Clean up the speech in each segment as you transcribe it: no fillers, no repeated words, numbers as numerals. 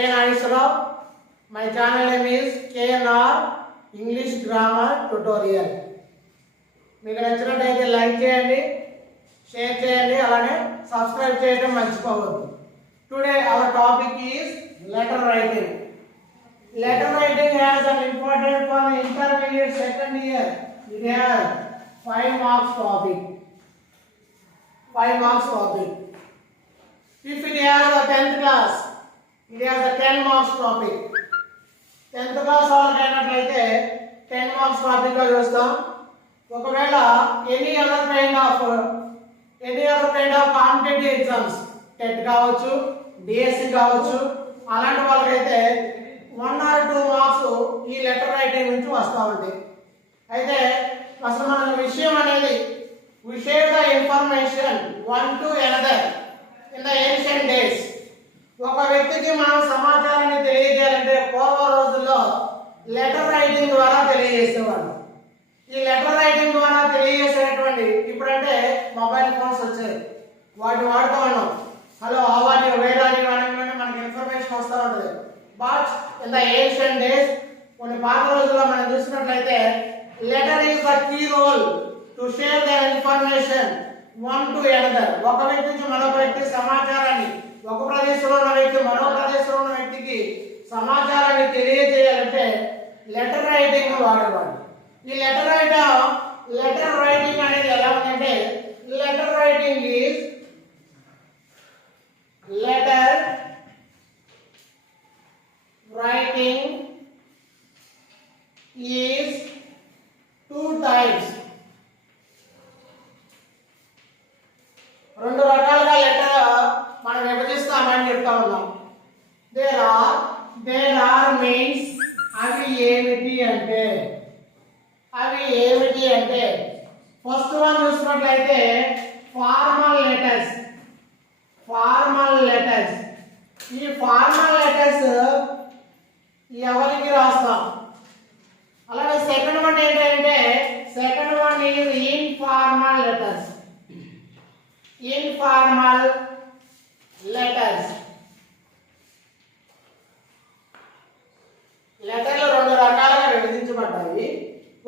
K. Nageswarav. My channel name is KNR English Grammar Tutorial. మీకు నచ్చినట్లయితే like చేయండి, share చేయండి, అలానే సబ్స్క్రైబ్ చేయడం మర్చిపోవద్దు. Today our topic is letter writing. Letter writing has an important for the intermediate second year. It has 5 marks topic. 5 marks topic. If it has a 10th class, it has a 10 marks topic. 10th class వాళ్ళకి అయినట్లయితే 10 marks topic గా చూస్తాం. ఒకవేళ any other kind of competitive exams, TET కావచ్చు, DSC కావచ్చు, అలాంటి వాళ్ళకైతే 1 or 2 marks ఈ లెటర్ రైటింగ్ నుంచి వస్తూ ఉంటాయి. అయితే అసలు మన విషయం అనేది we share the information one to another in the ancient days. ఒక వ్యక్తికి మనం సమాచారాన్ని తెలియజేయాలంటే పూర్వ రోజుల్లో లెటర్ రైటింగ్ ద్వారా తెలియజేసేవాళ్ళు. ఈ లెటర్ రైటింగ్ ద్వారా తెలియజేసేటువంటి ఇప్పుడంటే మొబైల్ ఫోన్స్ వచ్చాయి, వాటిని వాడుతూ ఉన్నాం. హలో అవాని వేదాని అనగానే మనకి ఇన్ఫర్మేషన్ వస్తూ ఉంటుంది. But in the ancient days, కొన్ని పాత రోజుల్లో మనం చూసినట్లయితే letter is the key role to share the information one to another. ఒక వ్యక్తి నుంచి మరొక వ్యక్తి సమాచారాన్ని, ఒక ప్రదేశంలో ఉన్న వ్యక్తి మరో ప్రదేశంలో ఉన్న వ్యక్తికి సమాచారాన్ని తెలియజేయాలంటే లెటర్ రైటింగ్ వాడేవాడు. ఈ లెటర్ రైటింగ్ అనేది ఎలా ఉందంటే, letter writing is letter writing is 2 types. రెండు రకాలుగా లెటర్ మనం విభజిస్తామని చెప్తా ఉన్నాం. దేర్ ఆర్ మీన్స్ అవి ఏమిటి అంటే ఫస్ట్ వన్ చూసినట్లయితే ఫార్మల్ లెటర్స్. ఈ ఫార్మల్ లెటర్స్ ఎవరికి రాస్తాం. అలాగే సెకండ్ వన్ ఏంటంటే second one is informal letters. లెటర్లు రెండు రకాలుగా విభజించబడ్డాయి.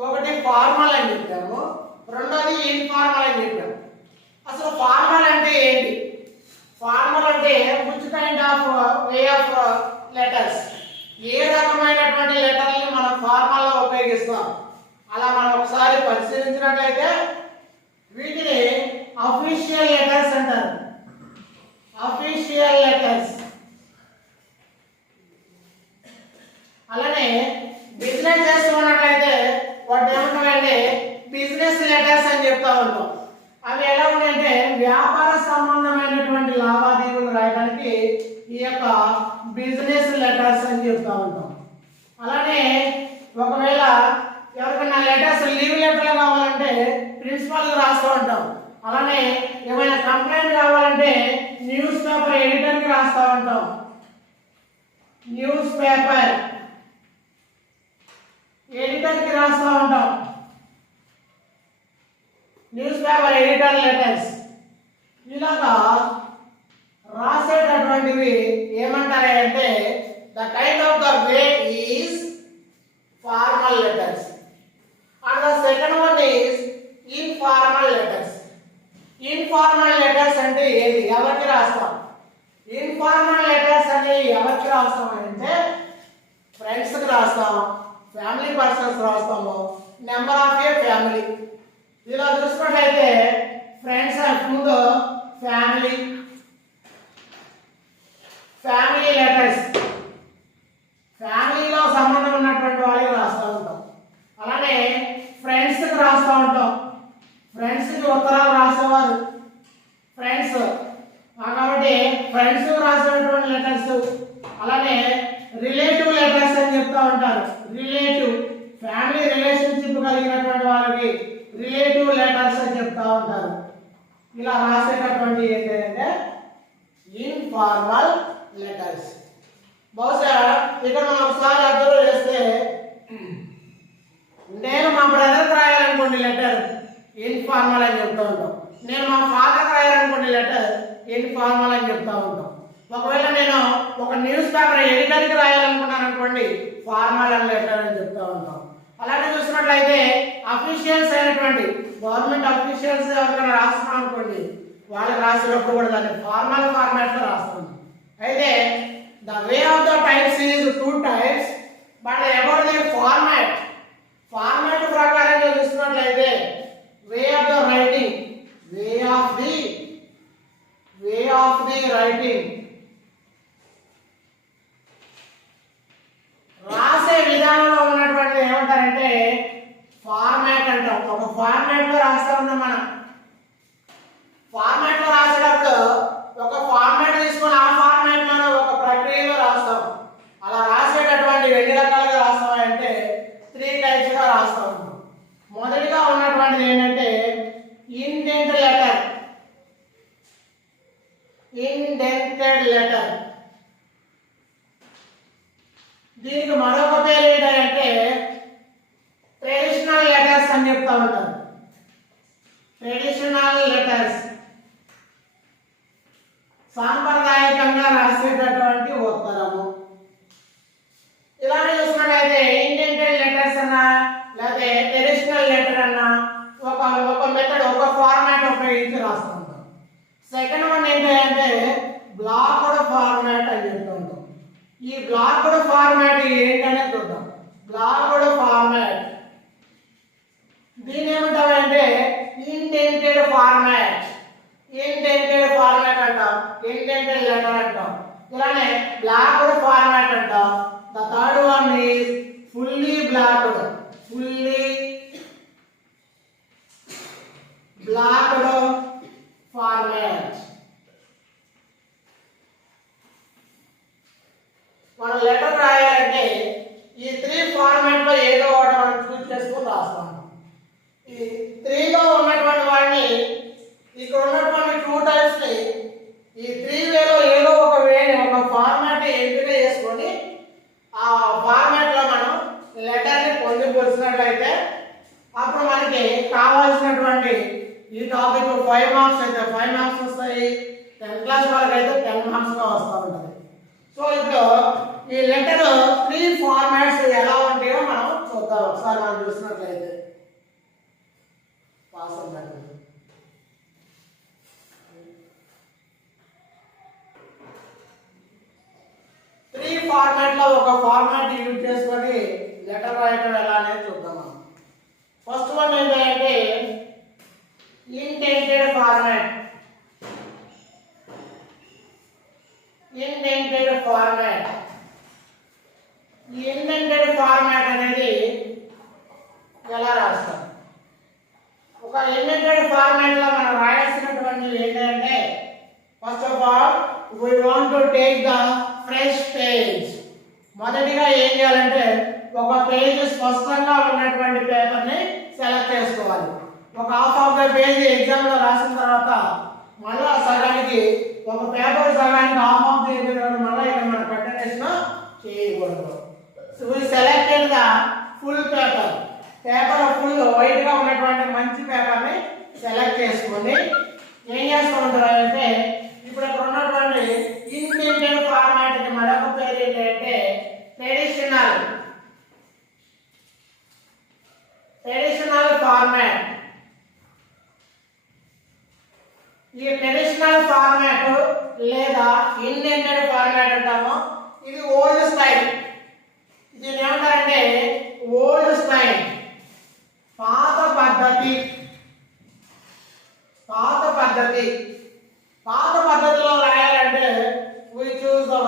ఒకటి ఫార్మల్ అని చెప్పాము, రెండోది ఇన్ఫార్మల్ అని చెప్పాము. అసలు ఫార్మల్ అంటే ఏంటి? ఫార్మల్ అంటే which kind of way of letters, ఏ రకమైనటువంటి లెటర్ని మనం ఫార్మల్ లో ఉపయోగిస్తాం. అలా మనం ఒకసారి పరిశీలించినట్లయితే వీటిని అఫీషియల్ లెటర్స్ అంటారు. Official letters. అలానే బిజినెస్ చేస్తున్నట్లయితే వాటి ఏమంటారంటే బిజినెస్ లెటర్స్ అని చెప్తా ఉంటాం. అవి ఎలా ఉన్నాయంటే వ్యాపార సంబంధమైనటువంటి లావాదేవీలు రాయడానికి ఈ యొక్క బిజినెస్ లెటర్స్ అని చెప్తా ఉంటాం. అలానే ఒకవేళ ఎవరికైనా లెటర్స్ లీవ్ లెటర్లు కావాలంటే ప్రిన్సిపల్కి రాస్తూ ఉంటాం. అలానే ఏమైనా కంప్లైంట్ కావాలంటే న్యూస్ పేపర్ ఎడిటర్కి రాస్తూ ఉంటాం. న్యూస్ పేపర్ ఎడిటర్కి రాస్తూ ఉంటాం. News paper editor letters. ఇలాగా రాసేటటువంటివి ఏమంటారంటే the kind of the way is formal letters. And the second one is informal letters. Informal letters అంటే ఏది, ఎవరికి రాస్తాం? ఇన్ఫార్మల్ లెటర్స్ అంటే ఎవరికి రాస్తాం అంటే ఫ్రెండ్స్కి రాస్తాం, ఫ్యామిలీ పర్సన్స్ రాస్తాము, నెంబర్ ఆఫ్ ఏ ఫ్యామిలీ. ఇలా చూసినట్లయితే ఫ్రెండ్స్ ముందు ఫ్యామిలీ లెటర్స్, ఫ్యామిలీలో సంబంధం ఉన్నటువంటి వాళ్ళకి రాస్తూ ఉంటాం. అలానే ఫ్రెండ్స్కి రాస్తూ ఉంటాం. ఫ్రెండ్స్కి ఉత్తరాలు రాసేవారు ఫ్రెండ్స్ కాబట్టి ఫ్రెండ్స్ రాసేటువంటి లెటర్స్. అలానే రిలేటివ్ లెటర్స్ అని చెప్తా ఉంటారు. రిలేటివ్ ఫ్యామిలీ రిలేషన్షిప్ కలిగినటువంటి వాళ్ళకి రిలేటివ్ లెటర్స్ అని చెప్తా ఉంటారు. ఇలా రాసేటటువంటి ఏంటంటే ఇన్ఫార్మల్ లెటర్స్. బహుశా ఇక్కడ మనం ఒకసారి అబ్జర్వ్ చేస్తే నేను మా బ్రదర్కి రాయాలనుకోండి లెటర్ ఇన్ఫార్మల్ అని చెప్తూ ఉంటాం. నేను మా ఫాదర్కి రాయాలనుకోండి లెటర్ ఇన్ఫార్మల్ అని చెప్తా ఉంటాం. ఒకవేళ నేను ఒక న్యూస్ పేపర్ ఎడిటర్కి రాయాలనుకున్నాను అనుకోండి ఫార్మల్ అండ్ లెటర్ అని చెప్తా ఉంటాం. అలాగే చూసినట్లయితే అఫీషియల్స్ అయినటువంటి గవర్నమెంట్ అఫీషియల్స్ ఎవరికైనా రాస్తున్నాం అనుకోండి వాళ్ళకి రాసేటప్పుడు కూడా దాన్ని ఫార్మల్ ఫార్మాట్ లో రాస్తాం. అయితే the way of the types is 2 types but about the format ప్రకారంగా చూసినట్లయితే వే ఆఫ్ ద రైటింగ్ రాసే విధానంలో ఉన్నటువంటి ఏమంటారంటే ఫార్మాట్ అంటాం. ఒక ఫార్మాట్ లో రాస్తా ఉన్నాం మనం. ఫార్మాట్ లో రాసేటప్పుడు ఒక ఫార్మాట్ తీసుకొని ఆ ఫార్మాట్ లోనే ఒక ప్రక్రియలో రాస్తాం. అలా రాసేటటువంటి ఎన్ని రకాలుగా రాస్తామంటే 3 types గా రాస్తాం. మొదటిగా ఉన్నటువంటిది ఏంటంటే ఇండెంటెడ్ లెటర్. దీనికి మరొక పేరు ఏంటంటే ట్రెడిషనల్ లెటర్స్ అని చెప్తా ఉంటారు. ట్రెడిషనల్ లెటర్స్ సాంప్రదాయకంగా రాసేటటువంటి ఉత్తరము. ఇలానే చూసినట్లయితే ఇండెంటెడ్ లెటర్స్ అన్నా లేదా ట్రెడిషనల్ లెటర్ అన్నా ఒక మెథడ్ ఒక ఫార్మాట్ ఉపయోగించి రాస్తూ ఉంటాం. సెకండ్ వన్ ఏంటంటే బ్లాక్డ్ ఫార్మాట్ అని చెప్తూ ఉంటాం. ఈ బ్లాక్డ్ ఫార్మాట్ ఏంటనే చూద్దాం. బ్లాక్డ్ ఫార్మాట్ దీని ఏమంటామంటే ఇండెంటెడ్ ఫార్మాట్ అంటాం. ఇండెంటెడ్ లెటర్ అంటాం. ఇలానే బ్లాక్డ్ ఫార్మాట్ అంటాం. The third one is fully blocked format. మనం లెటర్ రాయాలంటే ఈ 3 ఫార్మాట్ లో ఏదో ఒకటి మనం చూస్ చేసుకొని రాస్తాం. ఈ 3 లో ఉన్నటువంటి వాడిని ఇక్కడ ఉన్నటువంటి 2 types ని ఈ 3 వేలో ఏదో ఒక ఫార్మాట్ ఎంపిక చేసుకొని ఆ ఫార్మాట్ లో మనం లెటర్ ని పొందుపరిచినట్లయితే అప్పుడు మనకి కావాల్సినటువంటి ఈ టాపిక్ 5 మార్క్స్ అయితే 5 మార్క్స్ వస్తాయి. 10th క్లాస్ వాళ్ళకి అయితే 10 మార్క్స్ గా వస్తూ ఉంటుంది. సో ఇప్పుడు ఈ లెటర్ 3 ఫార్మాట్స్ ఎలా ఉంటాయో మనం చూద్దాం. ఒకసారి మనం చూసినట్లయితే పాస్ అన్నట్టు 3 ఫార్మాట్ లో ఒక ఫార్మాట్ యూజ్ చేసుకొని లెటర్ రాయడం ఎలా అనేది చూద్దాం. ఫస్ట్ వన్ ఏంటంటే ఇండెంటెడ్ ఫార్మాట్. ఈ ఇండెంటెడ్ ఫార్మాట్ అనేది ఎలా రాస్తాం? ఒక ఇండెంటెడ్ ఫార్మాట్ లో మనం రాయాల్సినటువంటి ఏంటంటే first of all we want to take the fresh page. మొదటిగా ఏం చేయాలంటే ఒక పేజ్ స్పష్టంగా ఉన్నటువంటి పేపర్ ని సెలెక్ట్ చేసుకోవాలి. ఒక half of the page exam లో రాసిన తర్వాత మళ్ళీ సగానికి ఒక పేపర్ సగానికి హాఫ్ ఆఫ్ ది మళ్ళీ ఇక్కడ మనం కంటిన్యూషన్ చేయకూడదు. So we selected the full paper. Paper full white గా ఉన్నటువంటి మంచి పేపర్ ని సెలెక్ట్ చేసుకొని ఏం చేస్తూ ఉంటారంటే ఇప్పుడు అక్కడ ఉన్నటువంటి ఇండెంటెడ్ ఫార్మాట్ కి మరొక పేరు ఏంటంటే ట్రెడిషనల్ ఫార్మాట్. ఈ ట్రెడిషనల్ ఫార్మాట్ లేదా ఇండెంటెడ్ ఫార్మాట్ అంటాము. ఇది ఓల్డ్ స్టైల్. దీన్ని ఏమంటారంటే ఓల్డ్ స్టైల్, పాత పద్ధతిలో రాయాలంటే we choose the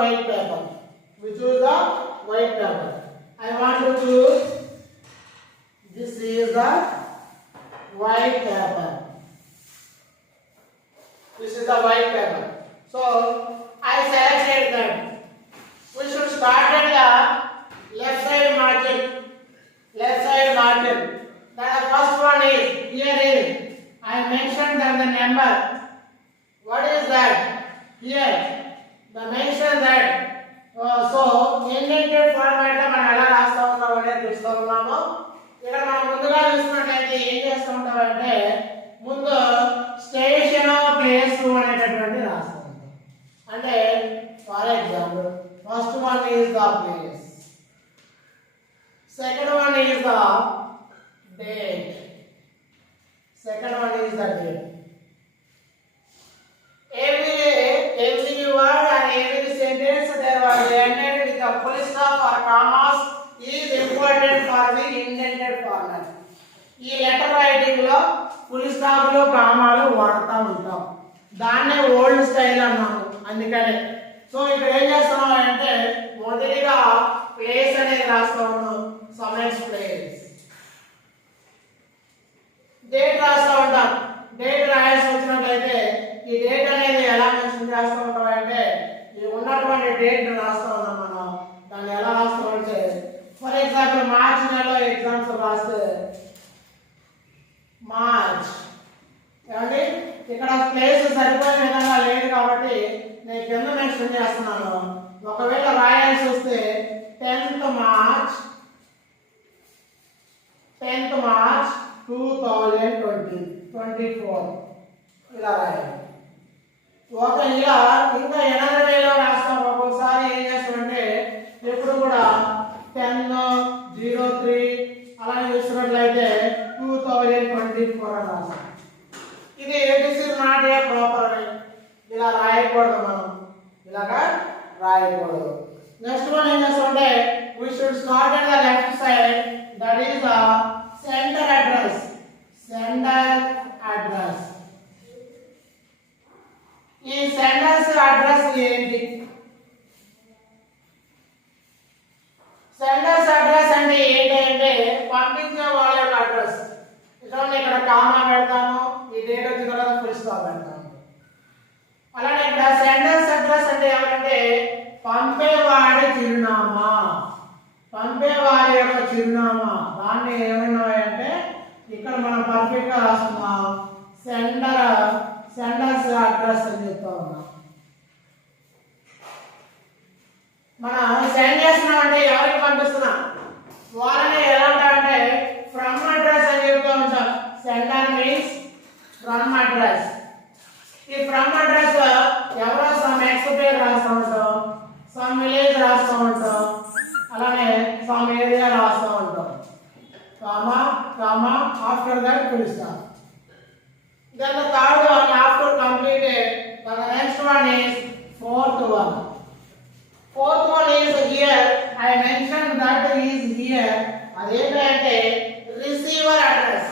white paper. I want to choose this is the white paper. So I selected that. We should start at the left side margin. Then the first one is here is I mentioned that the number. What is that? Here the mention that. So indented format లో మనం ఎలా రాస్తా ఉన్నాం అనేది చూస్తూ ఉన్నాము. ఇక్కడ మనం ముందుగా చూసినట్లయితే ఏం చేస్తూ ఉంటామంటే ముందు స్టేషన్ ప్లేస్ అనేటటువంటి రాస్తూ ఉంటాం. అంటే for example First one is the place. Second one is the date. Second one is the date. Every word and every sentence there was ended with a full stop or commas is important for the intended format. ఈ letter writing లో full stop లో కామాలు వాడుతూ ఉంటాం. దాన్నే old style అన్నాము. అందుకనే so ఇక్కడ ఏం చేస్తున్నాం అంటే మొదటిగా ప్లేస్ అనేది రాస్తా ఉన్నాం. సమ్మెన్స్ ప్లేస్. డేట్ రాస్తా ఉంటాం. డేట్ రాయాల్సి వచ్చినట్లయితే ఈ డేట్ అనేది ఎలా మెన్షన్ చేస్తూ ఉంటాం అంటే ఈ ఉన్నటువంటి డేట్ రాస్తా ఉన్నాం మనం. దాన్ని ఎలా రాస్తామంటే ఫర్ ఎగ్జాంపుల్ మార్చి నెలలో ఎగ్జామ్స్ రాస్తే మార్చ్. ఏమండి ఇక్కడ ప్లేస్ సరిపోయిన విధంగా లేదు కాబట్టి నేను కింద మెన్షన్ చేస్తున్నాను. ఒకవేళ రాయాల్సి వస్తే 10th మార్చ్ 2024 ఇలా రాయాలి. ఒక ఇలా ఇంకా ఎనదర్ వేలో రాస్తాం. ఒక్కొక్కసారి ఏం చేస్తామంటే ఎప్పుడు కూడా 10/03 అలా చూస్తున్నట్లయితే 2024 అని రాస్తాం. ఇది this is not a proper way. ఇలా రాయకూడదు మనం. ఇలాగా రాయకూడదు. నెక్స్ట్ వన్ ఏం చేస్తామంటే we should start at the left side, that is the sender address. ఈ సెండర్స్ అడ్రస్ ఏంటి? సెండర్స్ అడ్రస్ అంటే ఏంటంటే పంపించే వాళ్ళ యొక్క అడ్రస్. ఇక్కడ కామా పెడతాము. ఈ డేట్ వచ్చిన తర్వాత ఫుల్ స్టాప్ పెడతాము. అలానే ఇక్కడ సెండర్స్ అడ్రస్ అంటే ఏమంటే పంపేవాడి చిరునామా. పంపేవారి యొక్క చిరునామా. దాన్ని ఏమన్నాయంటే ఇక్కడ మనం పర్ఫెక్ట్ గా రాస్తున్నాం. సెండర్స్ అడ్రస్ అని చెప్తా ఉన్నాం. మనం సెండ్ చేస్తున్నాం అంటే ఎవరికి పంపిస్తున్నాం వాళ్ళని ఎలా ఉంటారంటే ఫ్రమ్ అడ్రస్ అని చెప్తూ ఉంటాం. Sender means from address. ఈ ఫ్రమ్ అడ్రస్ లో ఎవరో సమ్ ఎక్స్ పేరు రాస్తూ ఉంటాం, సమ్ విలేజ్ రాస్తూ ఉంటాం, అలానే సమ్ ఏరియా రాస్తూ ఉంటాం. Comma after that full stop. Then the third one after completed, the next one is fourth one. Fourth one is here. I mentioned that is here. Adentante receiver address.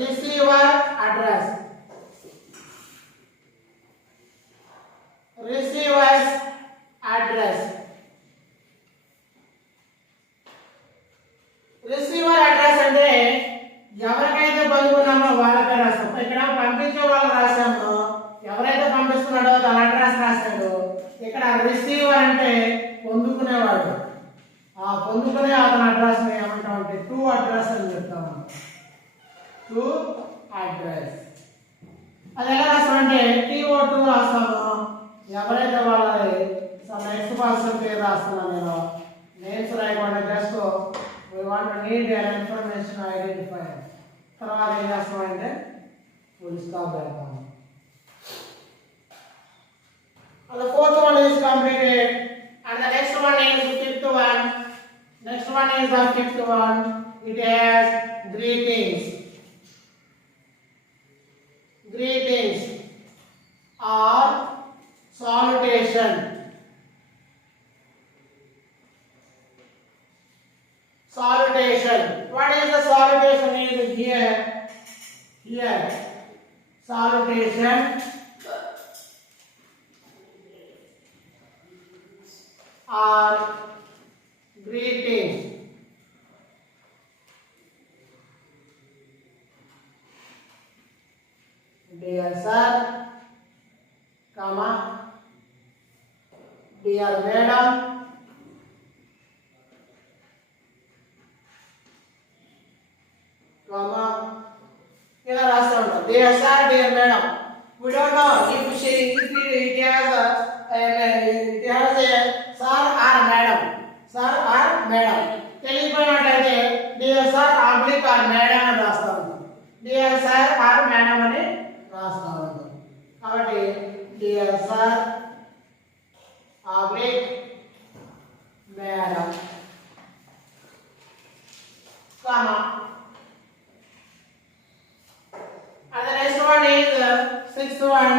Receiver address. Receiver's address. Receiver address అంటే ఎవరికైతే పంపుకున్నామో వాళ్ళకే రాస్తాం. ఇక్కడ పంపించే వాళ్ళు రాసాము. ఎవరైతే పంపిస్తున్నాడో తన address రాశాడు. ఇక్కడ రిసీవర్ అంటే పొందుకునేవాడు. ఆ పొందుకునే అతని అడ్రస్ ఏమంటాం అంటే టు అడ్రస్ అని చెప్తాము. To address. అది ఎలా రాస్తామంటే TO2 రాస్తాము. ఎవరైతే వాళ్ళది నెక్స్ట్ పర్సన్ పేరు రాస్తున్నాను నేను. నేమ్స్ రాయకుండా just we want to need an information identifier. తర్వాత ఏం చేస్తామంటే full stop పెడతాము. And the fourth one is completed. And the next one is the fifth one. Next one is the fifth one. It has greetings. Greetings or salutation. Salutation. What is the salutation? Is here. Salutation or greeting. Dear sir, dear madam, ఇలా రాస్తా ఉంటాం. Dear sir, dear madam. We don't know if it has a sir or madam. Sir or madam. తెలియపోయినట్లయితే dear sir oblique or madam అని రాస్తా ఉంటాం. Dear sir or madam అని రాస్తా ఉంటాం. కాబట్టి dear sir oblique madam, comma. And the next one is sixth one,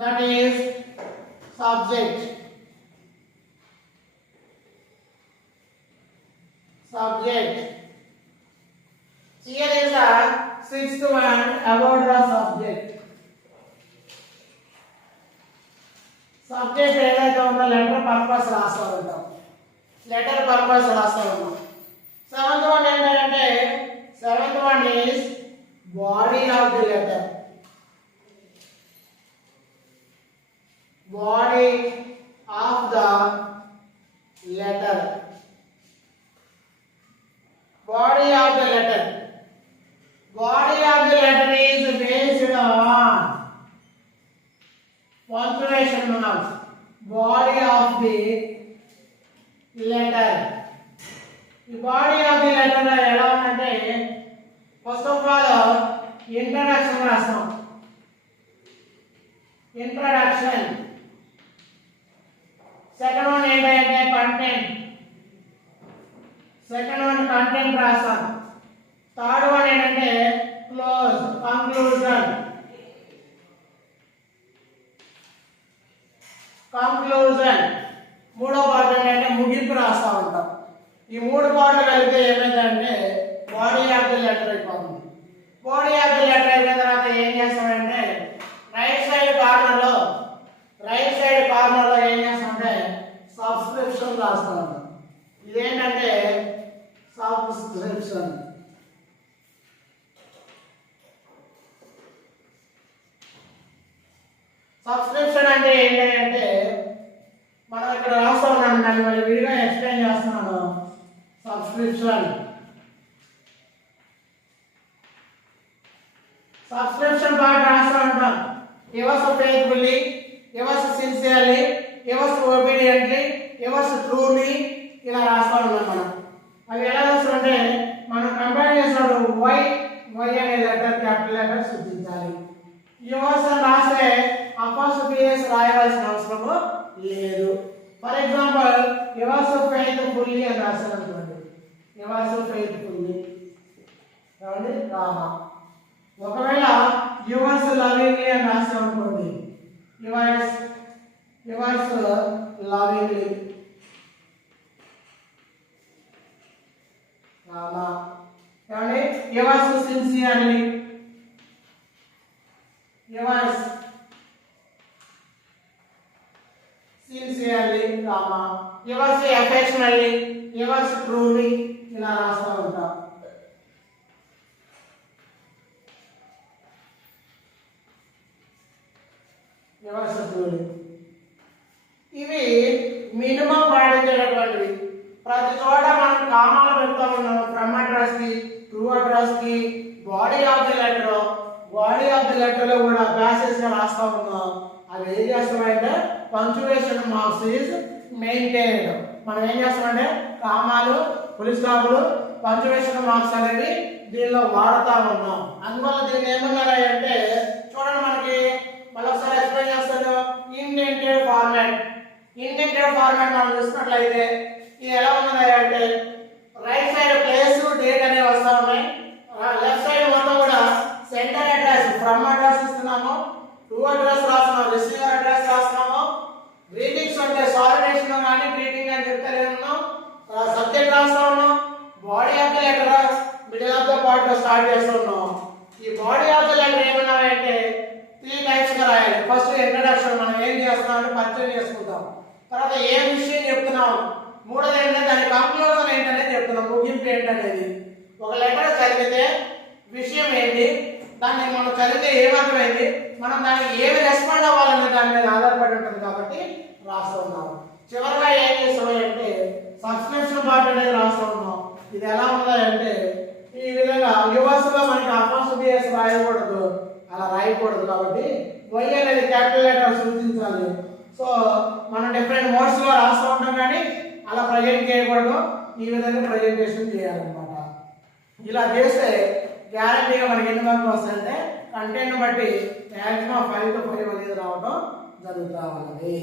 that is subject. Subject. Here is the sixth one about the subject. Subject ఏదైతే ఉందో letter purpose రాస్తా ఉంటాం. Letter purpose రాస్తా ఉంటాం. సెవెంత్ వన్ ఏంటంటే seventh one is body of the letter. Body of the letter. Body of the letter. Body of the letter is based on punctuation marks. Body of the letter. The body of the letter ఎలా ఉందంటే first of all introduction రాస్తాం. Introduction. Second one ఏంటంటే content. Second one content రాస్తాం. Third one ఏంటంటే close, conclusion. Conclusion మూడో part ఏంటంటే ముగింపు రాస్తా ఉంటాం. ఈ మూడు పార్ట్లు కలిపితే ఏమైందంటే బాడీ ఆఫ్ ది లెటర్ అయిపోతుంది. బాడీ ఆఫ్ ది లెటర్ అయిపోయిన తర్వాత ఏం చేస్తామంటే రైట్ సైడ్ కార్నర్ లో ఏం చేస్తామంటే సబ్స్క్రిప్షన్ రాస్తా ఉంటాం. ఇదేంటంటే సబ్స్క్రిప్షన్. సబ్స్క్రిప్షన్ అంటే ఏంటంటే మనం ఇక్కడ రాస్తా ఉన్నాను, దాన్ని మళ్ళీ విడిగా ఎక్స్ప్లెయిన్ చేస్తున్నాను. సబ్స్క్రిప్షన్. సబ్స్క్రిప్షన్ పార్ట్ రాస్తా ఉంటాం. Yours faithfully, yours sincerely, yours obediently, yours truly, ఇలా రాస్తా ఉన్నాం మనం. అవి ఎలా రాస్తామంటే మనం కంపేర్ చేసినప్పుడు వై అనే లెటర్ క్యాపిటల్ లెటర్ సూచించాలి. యువర్స్ అని రాస్తే అపాస్ట్రోఫీస్ రాయవలసిన అవసరం లేదు. ఫర్ ఎగ్జాంపుల్ యువర్స్ ఫెయిత్ఫుల్లీ అని రాశాను అనుకోండి, యువర్స్ ఫెయిత్ఫుల్లీ ఏమండి రామా. ఒకవేళ యువర్స్ లవింగ్లీ అని రాసాం అనుకోండి, యువర్స్ లవింగ్లీ రామా. ఏమండి yours sincerely, yours Rama. Yours affectionately, yours truly, ఇలా రాస్తా ఉంటాం. Yours truly. ఇవి మినిమం పాటించేటటువంటివి. ప్రతి చోట మనం కామాలు పెడతా ఉన్నాం. ఫ్రమ్ అడ్రస్ కి, టు అడ్రస్ కి, బాడీ ఆఫ్ ది లెటర్ లో కూడా ప్యాసేజ్ గా రాస్తా ఉన్నాం. అవి ఏం చేస్తామంటే పంక్చువేషన్ మార్క్స్ ఈజ్ మెయింటైన్డ్. మనం ఏం చేస్తామంటే కామాలు, ఫుల్ స్టాప్లు, పంక్చువేషన్ మార్క్స్ అనేది దీనిలో వాడుతా ఉన్నాం. అందువల్ల దీన్ని ఏమన్నారా అంటే చూడండి, మనకి మళ్ళీ ఒకసారి ఎక్స్ప్లెయిన్ చేస్తాను. ఇండెంటెడ్ ఫార్మాట్ మనం చూసినట్లయితే ఇది ఎలా ఉన్నది అంటే రైట్ సైడ్ ప్లేస్, డేట్ అనేవి వస్తా ఉన్నాయి. లెఫ్ట్ సైడ్ మొత్తం కూడా సెంటర్ అడ్రస్, ఫ్రమ్ అడ్రస్ ఇస్తున్నాము, టు అడ్రస్ రాస్తున్నాము, రిసీవర్ అడ్రస్ రాస్తున్నాము. గ్రీటింగ్స్ అంటే సాలిడేషన్ కానీ గ్రీటింగ్ అని చెప్తలేము. సబ్జెక్ట్ రాస్తా ఉన్నాం. Body of the letter middle of the part లో స్టార్ట్ చేస్తున్నాం. ఈ బాడీ ఆఫ్ ది లెటర్ ఏమన్నామంటే 3 టైప్స్ గా రాయాలి. ఫస్ట్ ఇంట్రడక్షన్, మనం ఏం చేస్తున్నాం అంటే పరిచయం చేసుకుంటాం. తర్వాత ఏ విషయం చెప్తున్నాం, మూడోది ఏంటంటే దాని కంక్లూజన్ ఏంటనేది చెప్తున్నాం, ముగింపు ఏంటనేది. ఒక లెటర్ చదివితే విషయం ఏంటి, దాన్ని మనం చదివితే ఏమర్థమైంది, మనం దానికి ఏమి రెస్పాండ్ అవ్వాలనే దాని మీద ఆధారపడి ఉంటుంది కాబట్టి రాస్తూ ఉన్నాం. చివరిగా ఏం చేస్తామంటే సబ్స్క్రిప్షన్ పార్ట్ అనేది రాస్తూ ఉన్నాం. ఇది ఎలా ఉందంటే ఈ విధంగా యువర్స్ లో మనకి అపాస్ట్రోఫీస్ రాయకూడదు, అలా రాయకూడదు. కాబట్టి వై అనేది క్యాపిటల్ లెటర్ సూచించాలి. సో మనం డిఫరెంట్ మోడ్స్ లో రాస్తూ ఉంటాం, కానీ అలా ప్రజెంట్ చేయకూడదు. ఈ విధంగా ప్రజెంటేషన్ చేయాలన్నమాట. ఇలా చేస్తే గ్యారంటీగా మనకి ఎన్ని మార్కులు వస్తాయంటే కంటెంట్ బట్టి మ్యాక్సిమం 5 to 5 అనేది రావడం జరుగుతూ ఉన్నది.